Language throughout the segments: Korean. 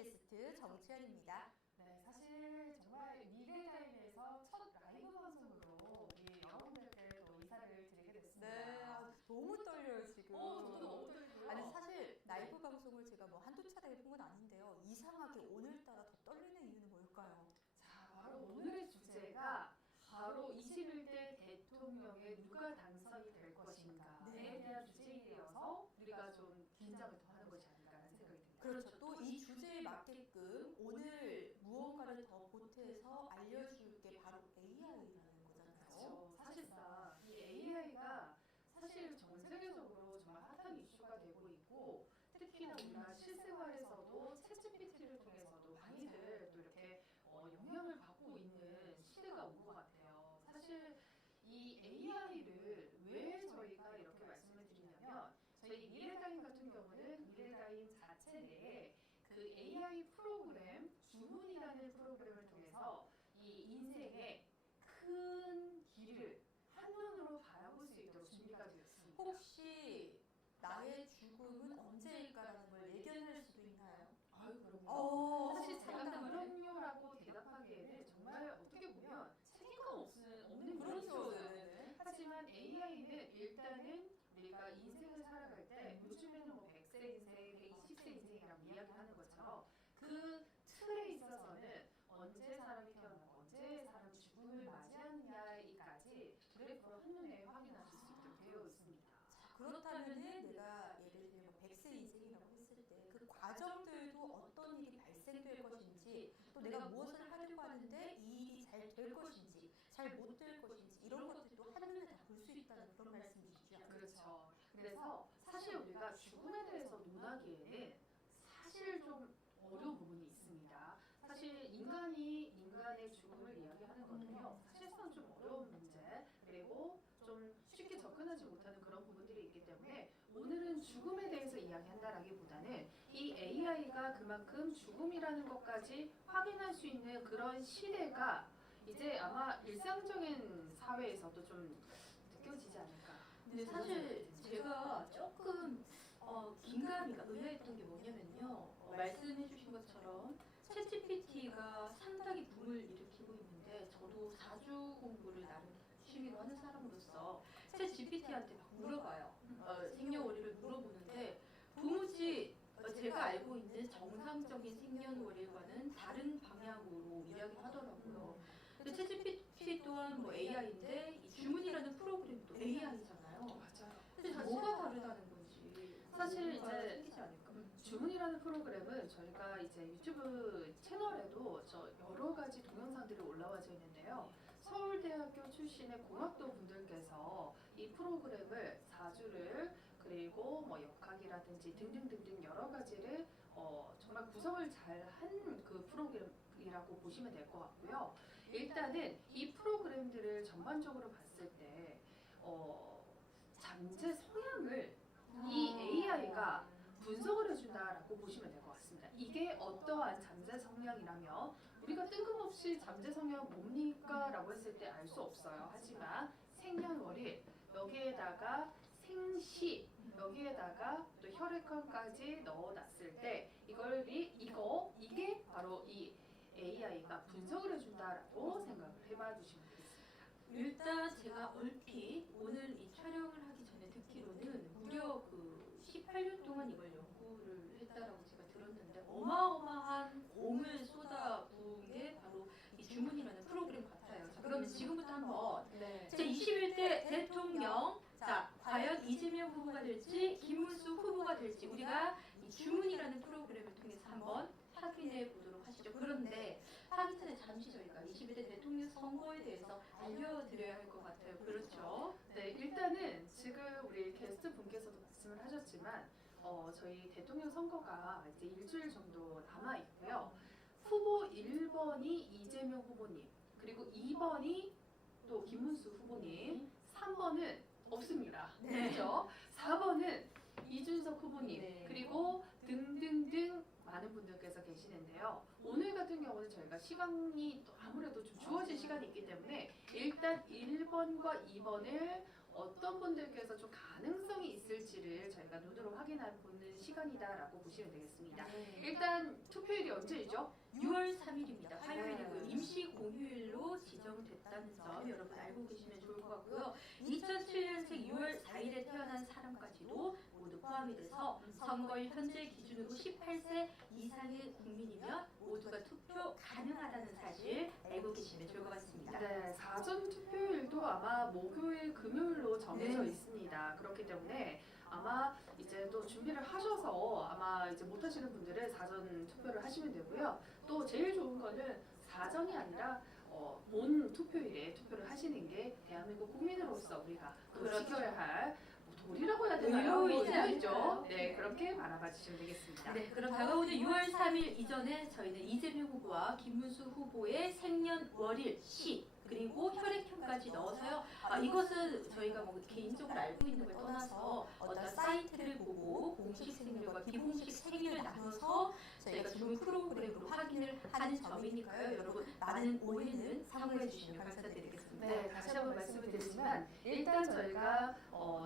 게스트 정채연입니다. 네, 사실 정말 미래다인에서 첫 라이브 방송으로 우리 여러분들께 또 인사를 드리게 됐습니다. 네, 너무 떨려요 지금. 저도 너무 떨리고요. 아니 사실 라이브 방송을 제가 뭐 한두 차례 해본 건 아닌데요. 이상하게 오늘따라 더 떨리는 이유는 뭘까요? 자, 바로 오늘의 주제가 바로 21대 대통령에 누가 당선이 될 것인가에 대한 주제이어서 우리가 좀 긴장을 더 하는 것이 아닐까라는 생각이 듭니다. 그렇죠. 또 이 주제에 맞게끔 오늘 무언가를 더 보태서 알려줄 게 바로 AI라는 거잖아요. 그렇죠. 사실상 이 AI가 사실 전 세계적으로 정말 핫한 이슈가 되고 있고 특히나 우리가 실생활에서도 챗GPT를 통해서도 많이들 또 이렇게 영향을 받고 있는 시대가 온 것 같아요. 사실 이 AI를 왜 저희가 이렇게 말씀을 드리냐면 저희 미래다인 같은 경우는 미래다인 자체 내에 그 AI 프로그램 주문이라는 프로그램을 통해서 이 인생의 큰 길을 한눈으로 바라볼 수 있도록 준비가 되었습니다. 혹시 나의 죽음은 언제일까라는 걸 예견할 수도 있나요? 아유, 그럼요. 사실 제가 상당하네. 그럼요라고 대답하기에는 정말 어떻게 보면 책임감 없는 그렇죠. 일이죠. 네. 하지만 AI는 일단은 우리가 인생을 살아갈 때 요즘에는 뭐 100세 인생, 120세 인생이라고 이야기하는 것처럼 그 틀에 있어서는 언제 사람이 태어나고 언제 사람이 죽음을 맞이하느냐까지 그래프로 한눈에 확인하실 수 있도록 되어 있습니다. 그렇다면은 내가 예를 들면 100세 인생이라고 했을 때 그 과정들도 어떤 일이 발생될 것인지 또 내가 무엇을 하려고 하는데 이 일이 잘 될 것인지 잘 못 될 것인지 이런 것들도 한눈에 다 볼 수 있다는 그런 말씀이시죠. 그렇죠. 그래서 사실 우리가 죽음에 대해서 논하기에는 사실 좀 어려운 부분이 있습니다. 사실 인간의 죽음을 이야기하는 거는요, 사실상 좀 어려운 문제, 그리고 좀 쉽게 접근하지 못하는 그런 부분들이 있기 때문에 오늘은 죽음에 대해서 이야기한다라기보다는 이 AI가 그만큼 죽음이라는 것까지 확인할 수 있는 그런 시대가 이제 아마 일상적인 사회에서도 좀 느껴지지 않을까. 근데 사실 제가 조금 긴가미가 의아했던 게 뭐냐면요. 말씀해 주신 것처럼 챗GPT가 상당히 붐을 일으키고 있는데 저도 사주 공부를 나름 취미로 하는 사람으로서 챗GPT한테 막 물어봐요. 생년월일을 물어보는데 도무지 제가 알고 있는 정상적인 생년월일과는 다른 방향으로 이야기하더라고요. 근데 챗GPT 또한 뭐 AI인데 이 주문이라는 프로그램도 AI잖아요. 맞아요. 근데 뭐가 다르다는 건지 사실 이제 생기지 않을까? 주문이라는 프로그램은 저희가 이제 유튜브 채널에도 여러 가지 동영상들이 올라와져 있는데요. 서울대학교 출신의 공학도 분들께서 이 프로그램을 사주를 그리고 뭐 역학이라든지 등등등등 여러 가지를 정말 구성을 잘 한 그 프로그램이라고 보시면 될 것 같고요. 일단은 이 프로그램들을 전반적으로 봤을 때 잠재 성향을 이 AI가 분석을 해준다라고 보시면 될 것 같습니다. 이게 어떠한 잠재 성향이라면 우리가 뜬금없이 잠재 성향 뭡니까? 라고 했을 때 알 수 없어요. 하지만 생년월일 여기에다가 생시 여기에다가 또 혈액형까지 넣어놨을 때 이게 바로 이 AI가 분석을 해준다라고 생각을 해봐 주시면 되겠습니다. 일단 제가 얼핏 오늘 이 촬영을 하기 전에 듣기로는 무려 그 18년 동안 이걸 연구를 했다라고 제가 들었는데 어마어마한 공을 쏟아부은 게 바로 이 주문이라는 프로그램 같아요. 자, 그러면 지금부터 한번 제21대 대통령 자 과연 이재명 후보가 될지 김문수 후보가 될지 우리가 이 주문이라는 프로그램을 통해서 한번 확인해 보도록 하시죠. 그런데 하기 전에 잠시 저희가 21대 대통령 선거에 대해서 알려드려야 할 것 같아요. 그렇죠? 네, 일단은 지금 우리 게스트 분께서도 말씀을 하셨지만 저희 대통령 선거가 이제 일주일 정도 남아 있고요. 후보 1번이 이재명 후보님, 그리고 2번이 또 김문수 후보님, 3번은 없습니다. 그렇죠? 4번은 이준석 후보님, 그리고 등등등 많은 분들께서 계시는데요. 오늘 같은 경우는 저희가 시간이 또 아무래도 좀 주어진 시간이 있기 때문에 일단 1번과 2번을 어떤 분들께서 좀 가능성이 있을지를 저희가 눈으로 확인해 보는 시간이다라고 보시면 되겠습니다. 일단 투표일이 언제이죠? 6월 3일입니다. 화요일이고요. 임시 공휴일로 지정됐다는 점 여러분 알고 계시면 좋을 것 같고요. 2007년생 6월 4일에 태어난 사람까지도 모두 포함이 돼서 선거일 현재 기준으로 18세 이상의 국민이면 모두가 투표 가능하다는 사실 알고 계시면 좋을 것 같습니다. 네, 사전 투표일도 아마 목요일, 금요일로 정해져 네. 있습니다. 그렇기 때문에 아마 이제 또 준비를 하셔서 아마 이제 못 하시는 분들은 사전 투표를 하시면 되고요. 또 제일 좋은 거는 사전이 아니라 본 투표일에 투표를 하시는 게 대한민국 국민으로서 우리가 그 그렇죠. 지켜야 할 도리라고 해야 되나요? 의무이지 의무이죠. 않을까요? 네, 그렇게 바라봐 주시면 되겠습니다. 네, 그럼 다가오는 6월 3일 이전에 저희는 이재명 후보와 김문수 후보의 생년월일, 시 그리고 혈액형까지 넣어서요. 이것은 저희가 뭐 개인적으로 알고 있는 걸 떠나서 어떤 사이트를 보고 공식 생일과 비공식 생일을 나눠서 저희가 좋은 프로그램으로 확인을 하는 점이니까요. 여러분 많은 오해는 사용해 주시면 감사드리겠습니다. 네, 다시 한번 말씀을 드리지만 일단 저희가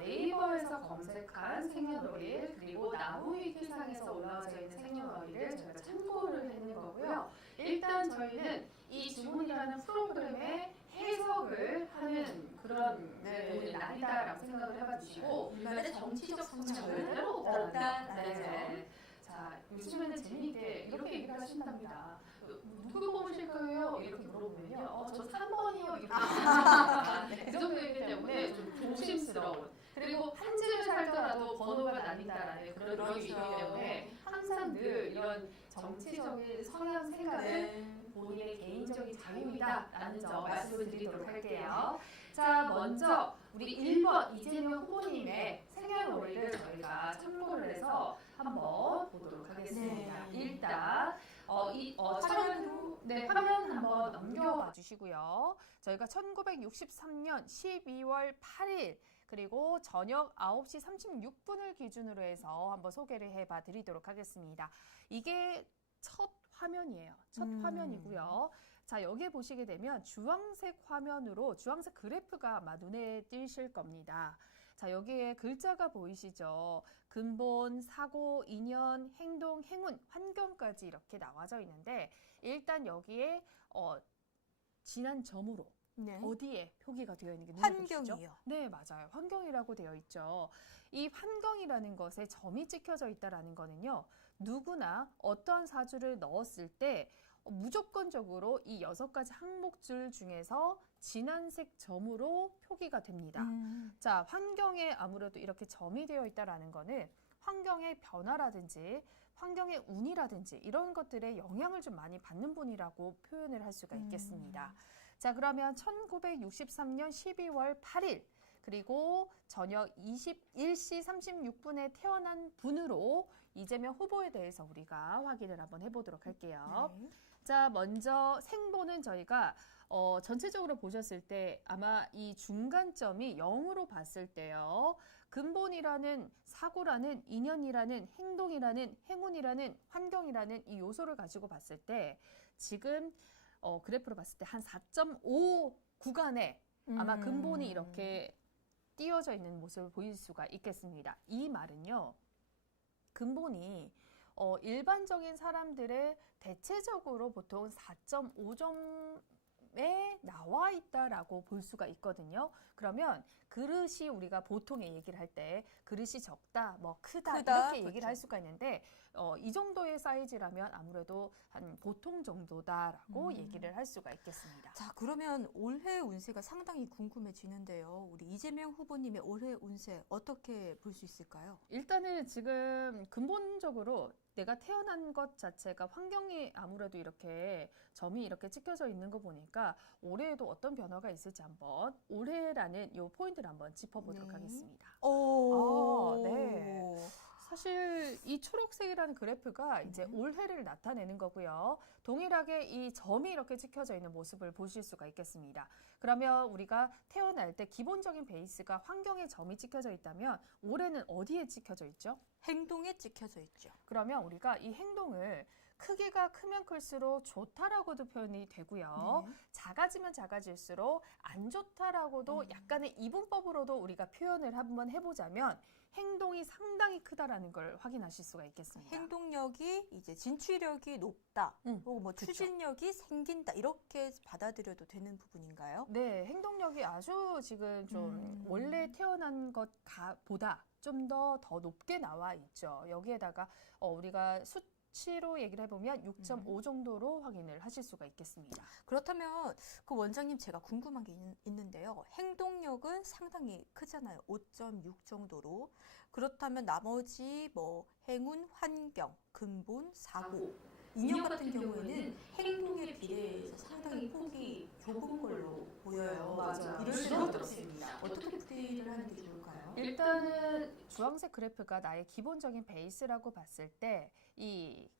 네이버에서 검색한 생년월일 그리고 나무위키상에서 올라와져 있는 생년월일을 저희가 참고를 했는 거고요. 일단 저희는 이 주문이라는 프로그램의 해석을 하는 그런 네. 날이다라고 생각을 해봐 주시고 우리말의 정치적 성향은 절대로 없다는 없다는 점. 네. 자, 요즘에는 재미있게 이렇게 얘기를 하신답니다. 누구 뽑으실 거예요? 이렇게 물어보면요. 저 3번이요. 이렇게 그 정도이기 때문에 좀 조심스러운. 그리고 한 집에 살더라도 번호가 나뉜다라는 그런 느낌이기 때문에 항상 늘 이런 정치적인 성향 생각은 본인의 개인적인 자유이다라는 점 말씀을 드리도록 할게요. 자, 먼저 우리 1번 이재명 후보님의 생년월일을 저희가 참고를 해서 한번 보도록 하겠습니다. 네. 일단 화면 한번 넘겨봐 주시고요. 저희가 1963년 12월 8일 그리고 저녁 9시 36분을 기준으로 해서 한번 소개를 해봐 드리도록 하겠습니다. 이게 첫 화면이에요. 첫 화면이고요. 자, 여기에 보시게 되면 주황색 화면으로 주황색 그래프가 아마 눈에 띄실 겁니다. 자, 여기에 글자가 보이시죠? 근본, 사고, 인연, 행동, 행운, 환경까지 이렇게 나와져 있는데 일단 여기에 지난 점으로 네. 어디에 표기가 되어 있는 게 눈에 보이시죠? 환경이요. 네, 맞아요. 환경이라고 되어 있죠. 이 환경이라는 것에 점이 찍혀져 있다라는 거는요. 누구나 어떠한 사주를 넣었을 때 무조건적으로 이 6가지 항목줄 중에서 진한색 점으로 표기가 됩니다. 자, 환경에 아무래도 이렇게 점이 되어 있다라는 거는 환경의 변화라든지 환경의 운이라든지 이런 것들에 영향을 좀 많이 받는 분이라고 표현을 할 수가 있겠습니다. 자, 그러면 1963년 12월 8일 그리고 저녁 21시 36분에 태어난 분으로 이재명 후보에 대해서 우리가 확인을 한번 해보도록 할게요. 네. 자, 먼저 생보는 저희가 전체적으로 보셨을 때 아마 이 중간점이 0으로 봤을 때요. 근본이라는 사고라는 인연이라는 행동이라는 행운이라는 환경이라는 이 요소를 가지고 봤을 때 지금 그래프로 봤을 때 한 4.5 구간에 아마 근본이 이렇게 띄어져 있는 모습을 보일 수가 있겠습니다. 이 말은요. 근본이 일반적인 사람들의 대체적으로 보통 4.5점에 나와 있다라고 볼 수가 있거든요. 그러면 그릇이 우리가 보통의 얘기를 할 때 그릇이 적다, 뭐 크다 이렇게 얘기를 그렇죠. 할 수가 있는데 이 정도의 사이즈라면 아무래도 한 보통 정도다라고 얘기를 할 수가 있겠습니다. 자, 그러면 올해 운세가 상당히 궁금해지는데요. 우리 이재명 후보님의 올해 운세 어떻게 볼 수 있을까요? 일단은 지금 근본적으로 내가 태어난 것 자체가 환경이 아무래도 이렇게 점이 이렇게 찍혀져 있는 거 보니까 올해에도 어떤 변화가 있을지 한번 올해라는 요 포인트를 한번 짚어보도록 네. 하겠습니다. 오, 네. 사실 이 초록색이라는 그래프가 이제 올해를 나타내는 거고요. 동일하게 이 점이 이렇게 찍혀져 있는 모습을 보실 수가 있겠습니다. 그러면 우리가 태어날 때 기본적인 베이스가 환경에 점이 찍혀져 있다면 올해는 어디에 찍혀져 있죠? 행동에 찍혀져 있죠. 그러면 우리가 이 행동을 크기가 크면 클수록 좋다라고도 표현이 되고요. 네. 작아지면 작아질수록 안 좋다라고도 약간의 이분법으로도 우리가 표현을 한번 해보자면 행동이 상당히 크다라는 걸 확인하실 수가 있겠습니다. 행동력이 이제 진취력이 높다. 혹은 뭐 그쵸. 추진력이 생긴다. 이렇게 받아들여도 되는 부분인가요? 네, 행동력이 아주 지금 좀 원래 태어난 것보다 좀 더 높게 나와 있죠. 여기에다가 우리가 수치로 얘기를 해보면 6.5 정도로 확인을 하실 수가 있겠습니다. 그렇다면 그 원장님 제가 궁금한 게 있는데요. 행동력은 상당히 크잖아요. 5.6 정도로. 그렇다면 나머지 뭐 행운, 환경, 근본, 사고, 인형 같은 경우에는 행동에 비례해서 상당히 폭이 좁은 걸로 보여요. 맞아요. 이럴 때는 줄어들었습니다. 어떻게 풀이를 하는 게 좋을까요? 일단은 주황색 그래프가 나의 기본적인 베이스라고 봤을 때 이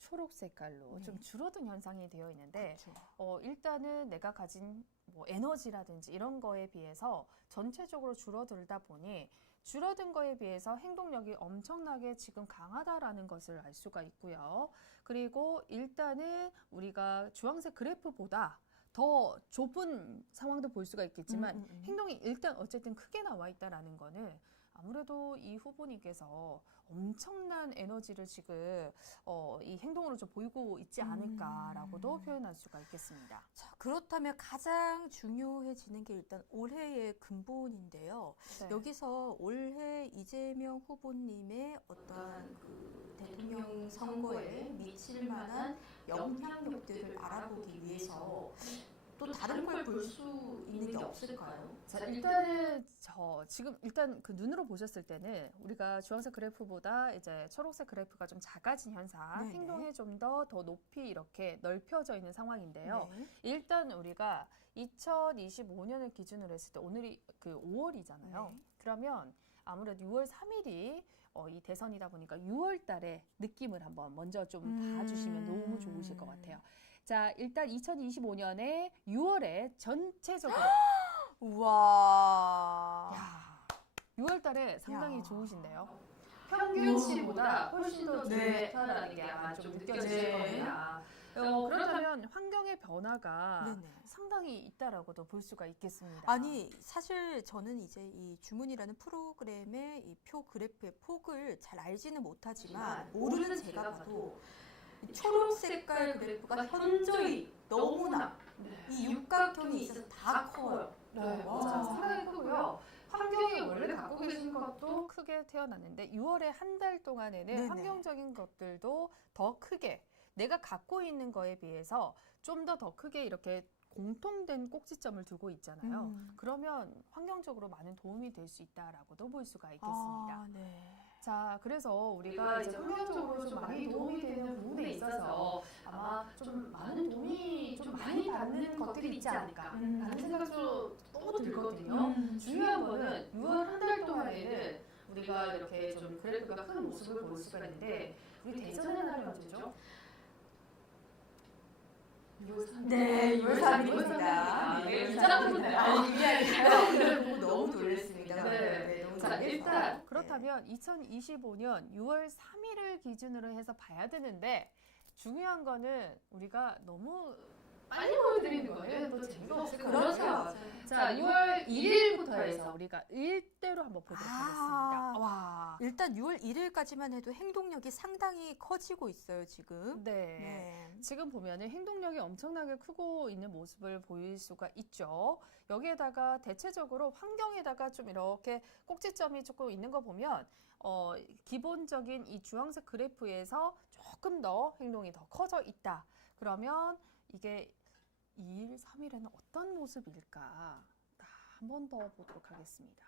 초록 색깔로 네. 좀 줄어든 현상이 되어 있는데 그렇죠. 일단은 내가 가진 뭐 에너지라든지 이런 거에 비해서 전체적으로 줄어들다 보니 줄어든 거에 비해서 행동력이 엄청나게 지금 강하다라는 것을 알 수가 있고요. 그리고 일단은 우리가 주황색 그래프보다 더 좁은 상황도 볼 수가 있겠지만 행동이 일단 어쨌든 크게 나와 있다라는 거는 아무래도 이 후보님께서 엄청난 에너지를 지금 이 행동으로 좀 보이고 있지 않을까라고도 표현할 수가 있겠습니다. 자, 그렇다면 가장 중요해지는 게 일단 올해의 근본인데요. 네. 여기서 올해 이재명 후보님의 어떠한 그 대통령 선거에 미칠 만한 영향력들을 알아보기 위해서 또 다른 걸 볼 수 있는 게 없을까요? 자, 일단은 지금 일단 그 눈으로 보셨을 때는 우리가 주황색 그래프보다 이제 초록색 그래프가 좀 작아진 현상, 네네. 행동이 좀 더 높이 이렇게 넓혀져 있는 상황인데요. 네. 일단 우리가 2025년을 기준으로 했을 때 오늘이 그 5월이잖아요. 네. 그러면 아무래도 6월 3일이 이 대선이다 보니까 6월 달에 느낌을 한번 먼저 좀 봐주시면 너무 좋으실 것 같아요. 자, 일단 2025년에 6월에 전체적으로 우와. 야, 6월 달에 상당히 야. 좋으신데요. 평균치보다 훨씬 더 네. 좋다라는 게 아마 좀 느껴질 네. 겁니다. 그렇다면 환경의 변화가 네네. 상당히 있다라고도 볼 수가 있겠습니다. 아니 사실 저는 이제 이 주문이라는 프로그램의 이 표 그래프의 폭을 잘 알지는 못하지만 모르는 제가 봐도 이 초록 색깔 그래프가 현저히 너무나 이 육각형이 있어서 다 커요. 네, 와. 맞아요. 상당히 크고요. 환경이 원래 갖고 계신 것도 또 크게 태어났는데 6월에 한 달 동안에는 네네. 환경적인 것들도 더 크게 내가 갖고 있는 거에 비해서 좀 더 크게 이렇게 공통된 꼭지점을 두고 있잖아요. 그러면 환경적으로 많은 도움이 될 수 있다라고도 볼 수가 있겠습니다. 아, 네. 자, 그래서 우리가 우리가 이제 이제 환경적으로 좀 많이 도움이 되는 부분에 있어서 아마 좀 많은 도움이 좀 많이 받는 것들이 있지 않을까 라는 생각도 또 들거든요. 중요한 거는 6월 한 달 동안에는 우리가 이렇게 좀 그래프가 큰 모습을 볼 수가 있는데 우리 대전의 날이 언제죠? 6월 3일. 네, 6월 3일입니다. 네, 네, 긴장되네요. 아니, 그게 아니라 오늘 보고 너무 놀랐습니다. 네. 너무 자, 놀랐어요. 일단 그렇다면 2025년 6월 3일을 기준으로 해서 봐야 되는데 중요한 거는 우리가 너무 많이 보여드리는 거예요. 또 재미가 없을 것 그렇죠. 같아요. 자, 자, 6월 1일부터 1일부터 해서 우리가 일대로 한번 보도록 아. 하겠습니다. 와. 일단 6월 1일까지만 해도 행동력이 상당히 커지고 있어요, 지금. 네. 네. 지금 보면은 행동력이 엄청나게 크고 있는 모습을 보일 수가 있죠. 여기에다가 대체적으로 환경에다가 좀 이렇게 꼭지점이 조금 있는 거 보면 기본적인 이 주황색 그래프에서 조금 더 행동이 더 커져 있다. 그러면 이게 2일, 3일에는 어떤 모습일까? 한 번 더 보도록 하겠습니다.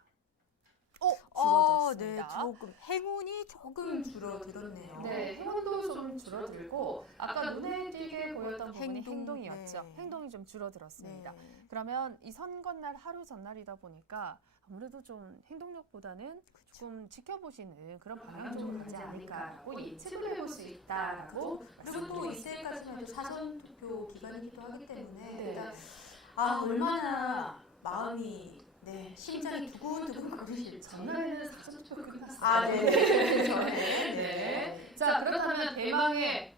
네, 줄어들었습니다. 조금 행운이 조금 줄어들었네요. 네, 행운도 좀 줄어들고 아까 눈에 띄게 보였던 부분이 행동, 행동이었죠. 네. 행동이 좀 줄어들었습니다. 네. 그러면 이 선거날 하루 전날이다 보니까 아무래도 좀 행동력보다는 좀 지켜보시는 그런 방향 쪽으로 가지 않을까라고 예측을 해볼 수 있다라고 그리고 또 이때까지만 해도 사전 투표 기간이기도 하기 때문에 네. 일단 얼마나 마음이 심장이 두근두근 거리실지. 전날에는 사전투표 끝났어요. 아, 네. 전에. 네. 자, 그렇다면 대망의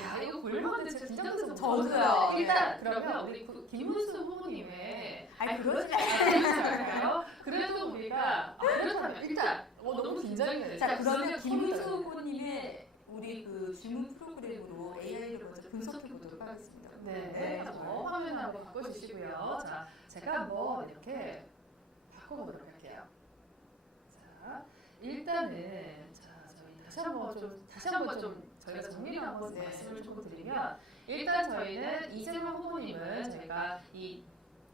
야, 이거 보려는데 진짜 긴장돼서 저도요. 일단 그러면 우리 김문수 후보님의 아니, 그러지 않을까요? 그래도 우리가 그렇다면 일단 너무 긴장이 돼. 자, 그러면 김문수 후보님의 우리 그 주문 프로그램으로 AI를 먼저 분석해 보도록 하겠습니다. 네, 화면을 한번 바꿔주시고요. 자, 제가 한번 이렇게 바꿔보도록 할게요. 자, 일단은 다시 한번 좀 저희가 정리를 한번 말씀을 조금 드리면 일단 저희는 이재명 후보님은 저희가 이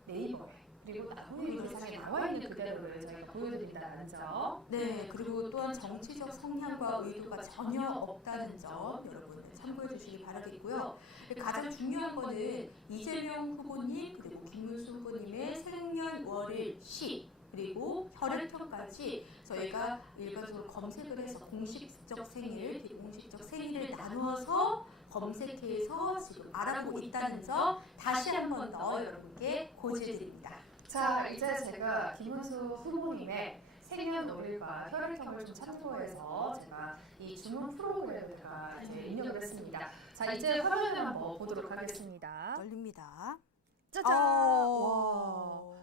네이버에 그리고 나무위키상에 나와 있는 그대로를 저희가 보여드린다는 점. 네, 그리고 또한 정치적 성향과 의도가 전혀 없다는 점 여러분 참고해 주시기 바라겠고요. 가장 중요한 거는 이재명 후보님 그리고 김문수 후보님의 생년월일 시 그리고 혈액형까지 저희가 일반적으로 검색을 해서 공식적 생일, 비공식적 생일을 나누어서 검색해서 지금 알아보고 있다는 점 다시 한 번 더 여러분께 고지해드립니다. 자, 이제 제가 김문수 후보님의 생년월일과 혈액형을 좀 참고해서 제가 이 주문 프로그램에다가 이제 입력을 했습니다. 자, 이제 화면을 한번 보도록 하겠습니다. 열립니다. 짜잔! 와.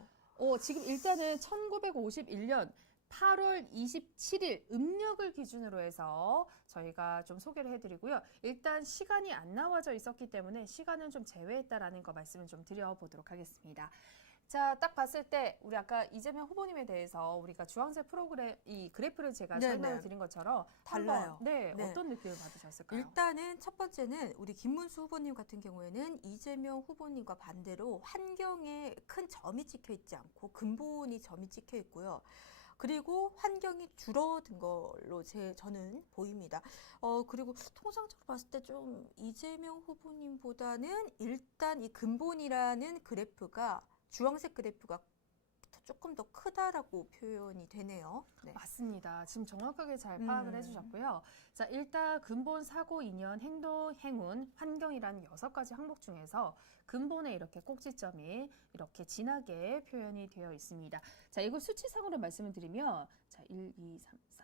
지금 일단은 1951년 8월 27일 음력을 기준으로 해서 저희가 좀 소개를 해드리고요. 일단 시간이 안 나와져 있었기 때문에 시간은 좀 제외했다라는 거 말씀을 좀 드려보도록 하겠습니다. 자, 딱 봤을 때 우리 아까 이재명 후보님에 대해서 우리가 주황색 프로그램 이 그래프를 제가 네네. 설명을 드린 것처럼 달라요. 한번, 네, 네. 어떤 느낌을 받으셨을까요? 일단은 첫 번째는 우리 김문수 후보님 같은 경우에는 이재명 후보님과 반대로 환경에 큰 점이 찍혀 있지 않고 근본이 점이 찍혀 있고요. 그리고 환경이 줄어든 걸로 저는 보입니다. 그리고 통상적으로 봤을 때 좀 이재명 후보님보다는 일단 이 근본이라는 그래프가 주황색 그래프가 조금 더 크다라고 표현이 되네요. 네. 맞습니다. 지금 정확하게 잘 파악을 해주셨고요. 자, 일단 근본, 사고, 인연, 행동, 행운, 환경이라는 6가지 항목 중에서 근본에 이렇게 꼭지점이 이렇게 진하게 표현이 되어 있습니다. 자, 이걸 수치상으로 말씀을 드리면 자, 1, 2, 3, 4.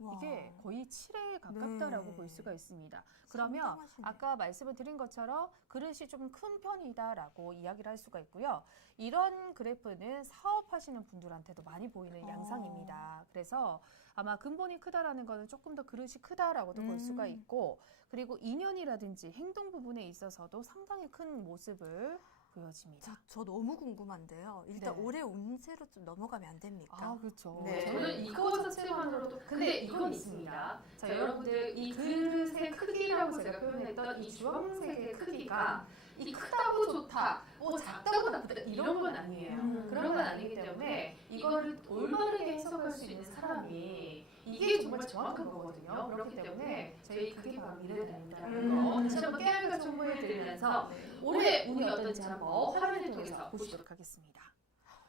와. 이게 거의 7에 가깝다라고 네. 볼 수가 있습니다. 그러면 상당하시네. 아까 말씀을 드린 것처럼 그릇이 좀 큰 편이다라고 이야기를 할 수가 있고요. 이런 그래프는 사업하시는 분들한테도 많이 보이는 양상입니다. 그래서 아마 근본이 크다라는 거는 조금 더 그릇이 크다라고도 볼 수가 있고, 그리고 인연이라든지 행동 부분에 있어서도 상당히 큰 모습을 보여집니다. 저 너무 궁금한데요. 일단 네. 올해 운세로 좀 넘어가면 안 됩니까? 아, 그렇죠. 네. 저는 이거 자체만으로도 근데 이건 있습니다. 자, 여러분들 이 그릇의 크기라고 제가 표현했던 이 주황색의 크기가 이 크다고 좋다, 작다고 나쁘다 이런 건 아니에요. 그런 건 아니기 때문에 이거를 올바르게 해석할 수 있는 사람이 이게 정말 정확한 거거든요. 그렇기 때문에 저희 그게 바로 미래다입니다라는 거 다시 한번 깨알같이 정보해드리면서 올해 운이 어떤지 한번 화면을 통해서 보시도록 하겠습니다.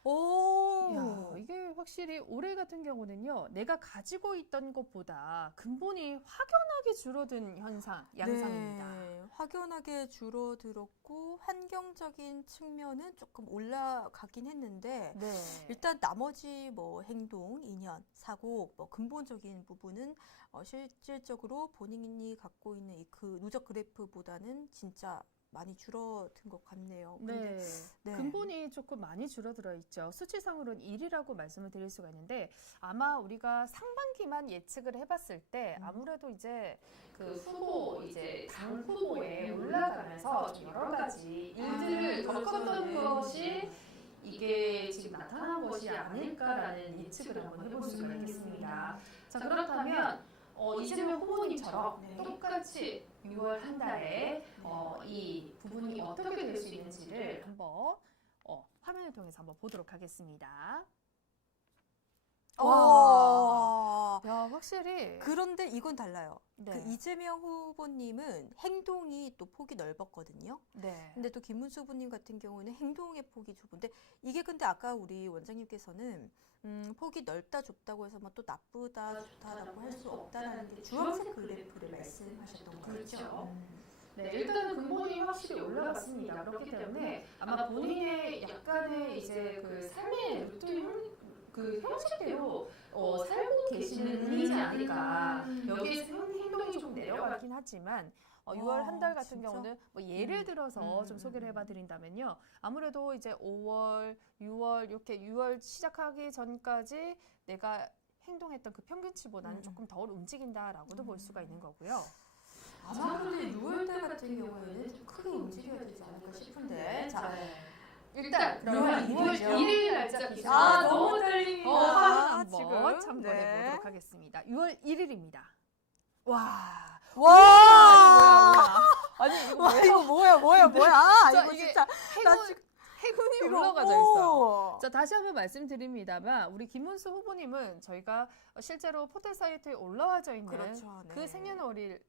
오. 야, 이게 확실히 올해 같은 경우는요, 내가 가지고 있던 것보다 근본이 확연하게 줄어든 양상입니다. 네, 확연하게 줄어들었고 환경적인 측면은 조금 올라가긴 했는데 네. 일단 나머지 뭐 행동, 인연, 사고, 뭐 근본적인 부분은 실질적으로 본인이 갖고 있는 그 누적 그래프보다는 진짜 많이 줄어든 것 같네요. 근데 네. 근본이 조금 많이 줄어들어 있죠. 수치상으로는 1이라고 말씀을 드릴 수가 있는데 아마 우리가 상반기만 예측을 해봤을 때 아무래도 이제 그 후보 이제 당 후보에 올라가면서 좀 여러 가지 일들을 겪었던 것이 이게 지금 나타난 것이 아닐까라는 예측을 한번 해볼 수가 있겠습니다. 자, 그렇다면 이재명 후보님처럼 똑같이 6월 한 달에 이 부분이 어떻게 될 수 있는지를 한번 화면을 통해서 한번 보도록 하겠습니다. 와. 야, 확실히. 그런데 이건 달라요. 네. 그 이재명 후보님은 행동이 또 폭이 넓었거든요. 네. 근데 또 김문수 후보님 같은 경우는 행동의 폭이 좁은데 이게 근데 아까 우리 원장님께서는 폭이 넓다 좁다고 해서 뭐 또 나쁘다 좋다라고 할 수 없다라는 게 주황색 그래프를 말씀하셨던 거죠. 그렇죠. 네, 일단은 근본이 확실히 올라갔습니다. 그렇기 때문에 아마 본인의 약간의 이제 그 삶의 루틴 그 형식대로 살고 계시는 분이지 않을까. 여기에서 행동이 좀 내려가긴 하지만 6월 한 달 같은 진짜? 경우는 뭐 예를 들어서 좀 소개를 해봐드린다면요. 아무래도 이제 5월, 6월 이렇게 6월 시작하기 전까지 내가 행동했던 그 평균치보다는 조금 덜 움직인다라고도 볼 수가 있는 거고요. 아마 근데 6월달 같은 경우에는 좀 크게 움직여야 되지 않을까 싶은데. 자, 일단 그러면 6월 1일이죠. 1일 날짜 기준 너무 떨립니다. 한번 지금. 참고해 네. 보도록 하겠습니다. 6월 1일입니다. 와, 와! 아니 이거 와, 이거 뭐야? 자, 이거 이게 진짜. 해군이 이거, 올라가져 있어요. 오. 자, 다시 한번 말씀드립니다만 우리 김문수 후보님은 저희가 실제로 포털 사이트에 올라와져 있는 그렇죠. 네. 그 생년월일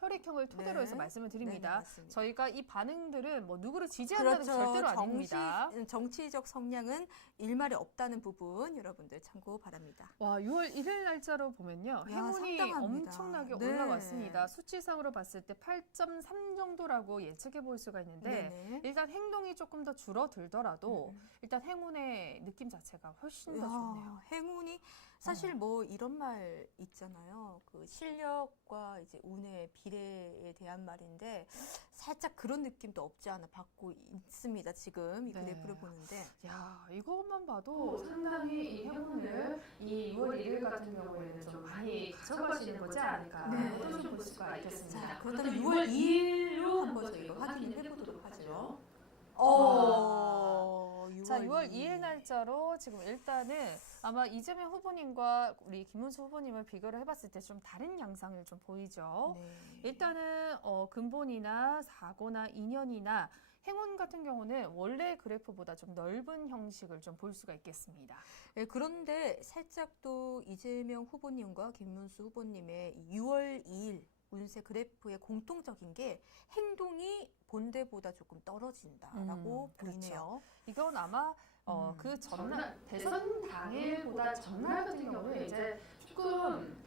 혈액형을 토대로 해서 네. 말씀을 네, 드립니다. 맞습니다. 저희가 이 반응들은 뭐 누구를 지지한다는 게 절대로 아닙니다. 정치적 성향은 일말에 없다는 부분 여러분들 참고 바랍니다. 와, 6월 1일 날짜로 보면요. 야, 행운이 상당합니다. 엄청나게 네. 올라왔습니다. 수치상으로 봤을 때 8.3 정도라고 예측해 볼 수가 있는데 네네. 일단 행동이 조금 더 줄어들더라도 일단 행운의 느낌 자체가 훨씬 더 좋네요. 행운이 사실 뭐 이런 말 있잖아요. 그 실력과 이제 운의 비례에 대한 말인데 살짝 그런 느낌도 없지 않아 받고 있습니다. 지금 이 네. 그래프를 보는데. 야, 이것만 봐도 상당히 이 행운을 이 6월 1일 같은 경우에는 좀 많이 가져가시는 거지 않을까 네. 또 좀 볼 수가 있겠습니다. 자, 그렇다면 6월 2일로 한번 저희가 확인을 해보도록 하죠. 자, 6월 2일 날짜로 지금 일단은 아마 이재명 후보님과 우리 김문수 후보님을 비교를 해봤을 때 좀 다른 양상을 좀 보이죠. 네. 일단은 근본이나 사고나 인연이나 행운 같은 경우는 원래 그래프보다 좀 넓은 형식을 좀 볼 수가 있겠습니다. 네, 그런데 살짝 또 이재명 후보님과 김문수 후보님의 6월 2일 운세 그래프의 공통적인 게 행동이 본대보다 조금 떨어진다라고 보이네요. 이건 아마 그 전날 대선 당일보다 전날 같은 경우는 이제 조금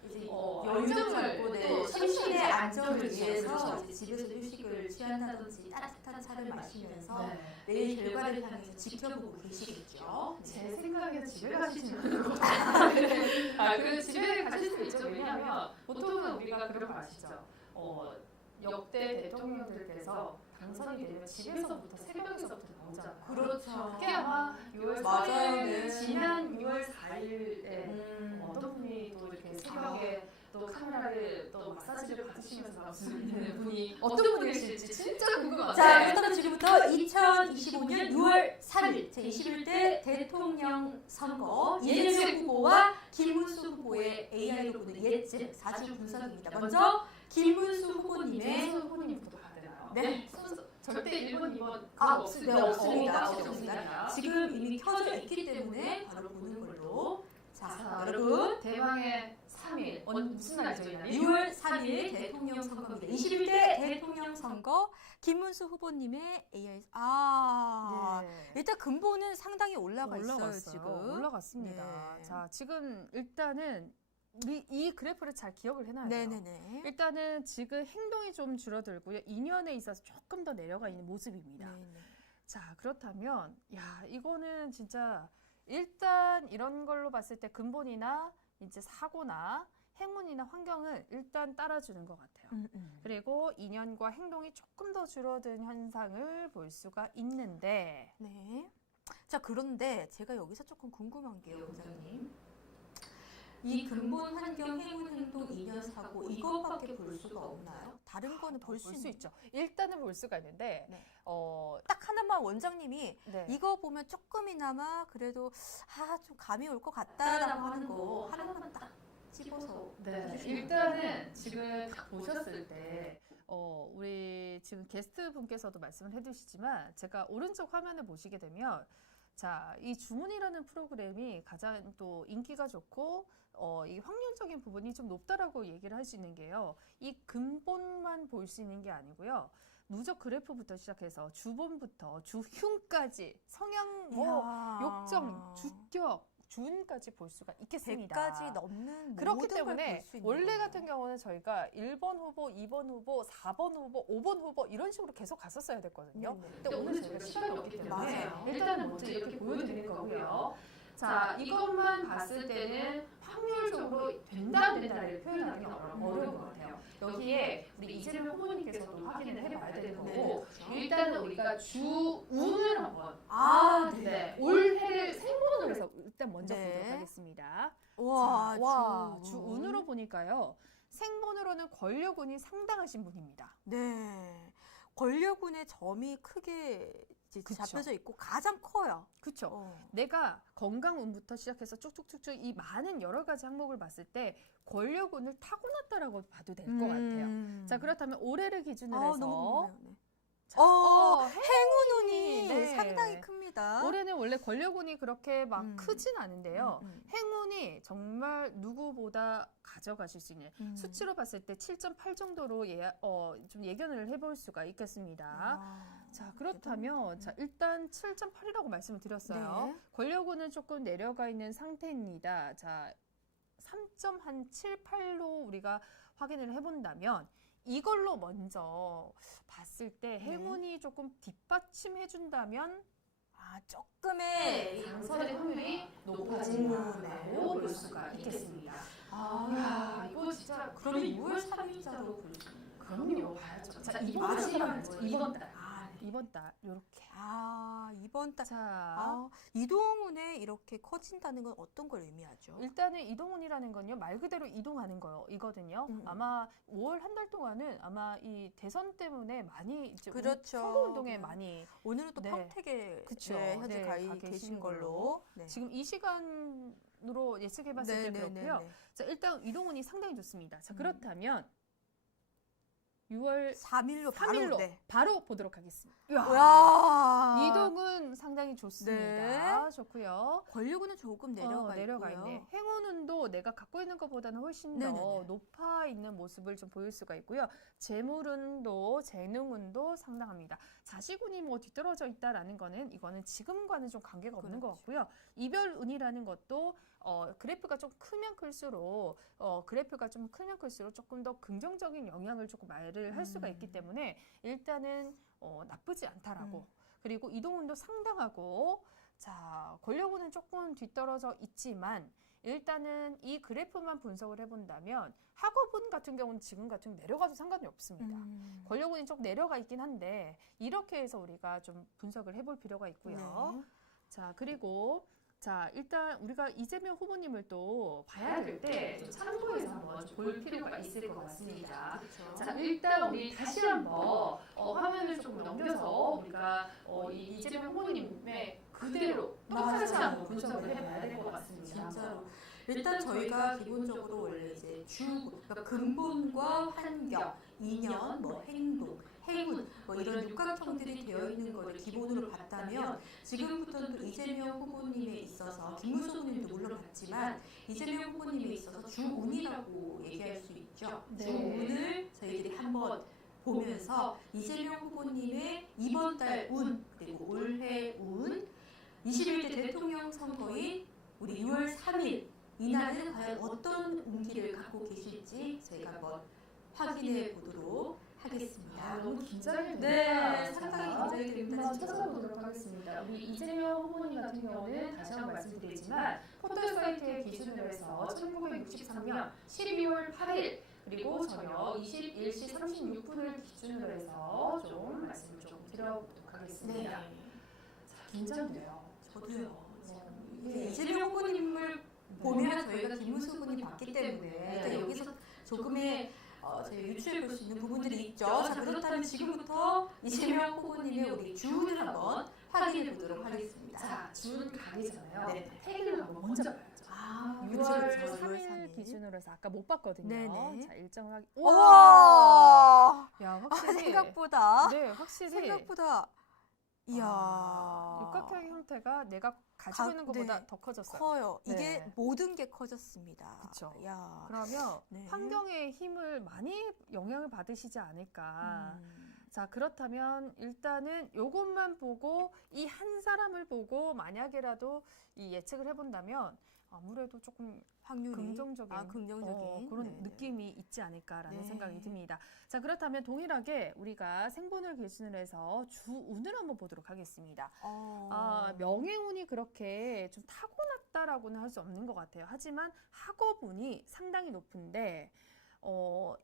열정을 갖고 네, 심신의 안정을 위해서 이제 집에서 휴식을 취한다든지 따뜻한 차를 마시면서 네. 내일 결과를 향해서 지켜보고 계시겠죠. 제 생각에 집에 가시는 것 같아요. 그 집에 가실 수 있죠. 왜냐하면 보통은 우리가 그런 거 아시죠? 역대 대통령들께서 당선이 되면 집에서부터 새벽에서부터 나오잖아요. 그렇죠. 그게 아마 6월 맞아요. 4일 네. 지난 6월 4일에 어떤 분이 또 이렇게 새벽에 또 카메라를 또 마사지를 받으시면서 나오시는 분이 어떤 분이실지 진짜 궁금하다. 자, 그렇다면 지금부터 2025년 6월 3일 제21대 대통령 선거 이재명 후보와 김문수 후보의 AI로 보는 예측 4주 분석입니다. 먼저 김문수 후보님의 후보님부터 봐야 되나요? 네. 절대 1번, 2번 네, 없습니다. 지금 이미 켜져 있기 때문에 바로 보는 걸로. 자, 여러분 대망의 3일 무슨 날이죠? 이 날이? 6월 3일 대통령 선거입니다. 21대 대통령 선거 김문수 후보님의 AI 네. 일단 근본은 상당히 올라가 있어요 지금. 올라갔습니다. 네. 자, 지금 일단은 우리 이 그래프를 잘 기억을 해놔야 돼요. 네네네. 일단은 지금 행동이 좀 줄어들고요. 인연에 있어서 조금 더 내려가 있는 모습입니다. 네네. 자, 그렇다면 야, 이거는 진짜 일단 이런 걸로 봤을 때 근본이나 이제 사고나 행운이나 환경은 일단 따라주는 것 같아요. 그리고 인연과 행동이 조금 더 줄어든 현상을 볼 수가 있는데 네. 자, 그런데 제가 여기서 조금 궁금한 게요, 원장님. 이 근본 환경, 행운, 행동, 인연, 사고 이것밖에 볼 수가 없나요? 다른 거는 볼 수 있죠. 일단은 볼 수가 있는데 네. 딱 하나만 원장님이 네. 이거 보면 조금이나마 그래도 좀 감이 올 것 같다라고 하는 거 하나만 딱 집어서 네, 해주시면 일단은 지금 딱 보셨을 때 우리 지금 게스트 분께서도 말씀을 해주시지만 제가 오른쪽 화면을 보시게 되면 자, 이 주문이라는 프로그램이 가장 또 인기가 좋고 이 확률적인 부분이 좀 높다라고 얘기를 할 수 있는 게요. 이 근본만 볼 수 있는 게 아니고요. 누적 그래프부터 시작해서 주본부터 주흉까지 성향 욕정, 주격, 주운까지 볼 수가 있겠습니다. 100가지 넘는 그렇기 모든 걸 때문에 볼 수 있는 원래 거예요. 같은 경우는 저희가 1번 후보, 2번 후보, 4번 후보, 5번 후보 이런 식으로 계속 갔었어야 됐거든요. 네, 네. 근데 오늘 저희가 시간이 없기 때문에 맞아요. 일단은 먼저 이렇게 보여드릴 거고요. 자, 이것만 봤을 때는 확률적으로 된다 안 된다를 표현하기 어려운 것 같아요. 여기에 우리 이재명 후보님께서도 확인을 해봐야 되는 거고 일단은 우리가 주운을 한번 네, 올해를 생본으로 해서 일단 먼저 네. 보도록 하겠습니다. 와, 주운으로 보니까요. 생본으로는 권력운이 상당하신 분입니다. 네. 권력운의 점이 크게 이제 그쵸. 잡혀져 있고 가장 커요. 그렇죠. 내가 건강운부터 시작해서 쭉쭉쭉쭉 이 많은 여러 가지 항목을 봤을 때 권력운을 타고났다라고 봐도 될 것 같아요. 자, 그렇다면 올해를 기준으로 해서 너무 궁금해요. 자, 행운운이 네. 상당히 큽니다. 올해는 원래 권력운이 그렇게 막 음. 크진 않은데요. 음. 행운이 정말 누구보다 가져가실 수 있는 수치로 봤을 때 7.8 정도로 좀 예견을 해볼 수가 있겠습니다. 자, 그렇다면 자, 일단 7.8이라고 말씀을 드렸어요. 네. 권력운은 조금 내려가 있는 상태입니다. 자, 3.78로 우리가 확인을 해본다면 이걸로 먼저 봤을 때 행운이 조금 뒷받침해준다면 조금의 당선의 확률이 높아진다고 볼 수가 있겠습니다. 야, 이거 진짜 그러면 6월 3일자로 볼 수 있는 그럼요, 봐야죠. 자, 마지막 이번 달, 네. 이번 달 요렇게. 이번 달. 자, 이동운에 이렇게 커진다는 건 어떤 걸 의미하죠? 일단은 이동운이라는 건요 말 그대로 이동하는 거이거든요. 아마 5월 한 달 동안은 아마 이 대선 때문에 많이 이제 그렇죠. 선거운동에 네. 많이 오늘은 또 네. 평택에 그쵸. 현재 네, 가 가 계신 계신 걸로. 네. 지금 이 시간으로 예측해봤을 때 그렇고요. 자, 일단 이동운이 상당히 좋습니다. 자, 그렇다면 6월 3일로 3일로 바로. 보도록 하겠습니다. 와. 이동은 상당히 좋습니다. 네. 좋고요. 권력운은 조금 내려가 있고요. 있네. 행운운도 내가 갖고 있는 것보다는 훨씬 더 네네네. 높아 있는 모습을 좀 보일 수가 있고요. 재물운도 재능운도 상당합니다. 자식운이 뭐 뒤떨어져 있다라는 거는 이거는 지금과는 좀 관계가 없는 것 같고요. 이별운이라는 것도 그래프가 좀 크면 클수록 조금 더 긍정적인 영향을 조금 말을 할 수가 있기 때문에 일단은 나쁘지 않다라고. 그리고 이동운도 상당하고 자, 권력운은 조금 뒤떨어져 있지만 일단은 이 그래프만 분석을 해본다면 학업운 같은 경우는 지금 같은 경우 내려가도 상관이 없습니다. 권력운이 좀 내려가 있긴 한데 이렇게 해서 우리가 좀 분석을 해볼 필요가 있고요. 네. 자, 그리고 자, 일단 우리가 이재명 후보님을 또 봐야 될 때 참고해서 한번 볼 필요가 있을 것 같습니다. 그렇죠. 자, 일단 우리 다시 한번 화면을 조금 넘겨서 우리가 이 이재명 후보님의 그대로 똑같이 한번 분석을 해봐야 될 것 같습니다. 진짜로. 일단 저희가 기본적으로 원래 이제 그러니까 근본과 환경, 인연, 뭐 행동, 행운 뭐 이런 육각형들이 되어 있는 거를 기본으로 봤다면 지금부터는 또 이재명 후보님에 있어서 김문수 후보님도 물론 봤지만 이재명 후보님에 있어서 주운이라고 얘기할 수 있죠. 네. 주운을 저희들이 한번 보면서 이재명 후보님의 이번 달 운 그리고 올해 운 21대 대통령 선거인 우리 6월 3일 이날은 과연 어떤 운기를 갖고 계실지 저희가 한번 확인해 보도록 하겠습니다. 너무 긴장이 네, 상당히 긴장이 됩니다. 한번 찾아보도록 하겠습니다. 우리 이재명 후보님 같은 경우는 다시 한번 말씀드리지만 포털 사이트의 기준으로 해서 1963년 12월 8일 그리고 저녁 21시 36분을 기준으로 해서 좀 말씀을 좀 드려보도록 하겠습니다. 자, 긴장돼요. 저도요. 네. 이재명 후보님을 보면 저희가 김문수 후보님 봤기 때문에 일단 여기서 조금의 저희 유추해 볼 수 있는 부분들이 있죠. 자, 그렇다면 지금부터 이재명 후보님의 우리 주운을 한번 확인해 보도록 하겠습니다. 자, 준 가기잖아요. 네. 태기를 한번 먼저 봐야죠. 6월 3일 기준으로 해서 아까 못 봤거든요. 네네. 자, 일정을 하기. 우와! 야, 확실히 생각보다 생각보다 이야. 육각형 형태가 내가 가지고 있는 것보다 네. 더 커졌어요. 커요. 이게 네. 모든 게 커졌습니다. 그쵸. 야. 그러면 네. 환경의 힘을 많이 영향을 받으시지 않을까. 자, 그렇다면 일단은 요것만 보고 이 한 사람을 보고 만약에라도 이 예측을 해본다면 아무래도 조금 확률이 긍정적인, 긍정적인 그런 네네. 느낌이 있지 않을까라는 네. 생각이 듭니다. 자, 그렇다면 동일하게 우리가 생본을 기준으로 해서 주운을 한번 보도록 하겠습니다. 명예운이 그렇게 이렇게 좀 타고났다라고는 할 수 없는 것 같아요. 하지만 학업운이 상당히 높은데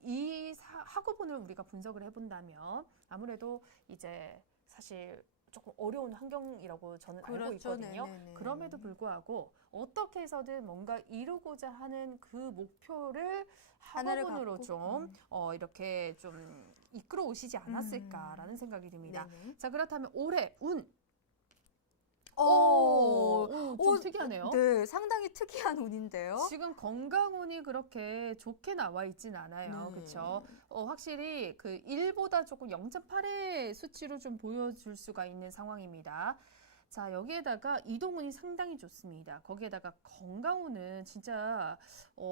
이 학업운을 우리가 분석을 해본다면 아무래도 이제 사실 조금 어려운 환경이라고 저는 알고 그렇죠. 있거든요. 네네네. 그럼에도 불구하고 어떻게 해서든 뭔가 이루고자 하는 그 목표를 하나를 학업운으로 갖고, 좀 이렇게 좀 이끌어 오시지 않았을까라는 생각이 듭니다. 네네. 자, 그렇다면 올해 운. 좀 오, 특이하네요. 네, 상당히 특이한 운인데요. 지금 건강운이 그렇게 좋게 나와 있진 않아요. 네. 그렇죠? 확실히 그 1보다 조금 0.8의 수치로 좀 보여줄 수가 있는 상황입니다. 자, 여기에다가 이동운이 상당히 좋습니다. 거기에다가 건강운은 진짜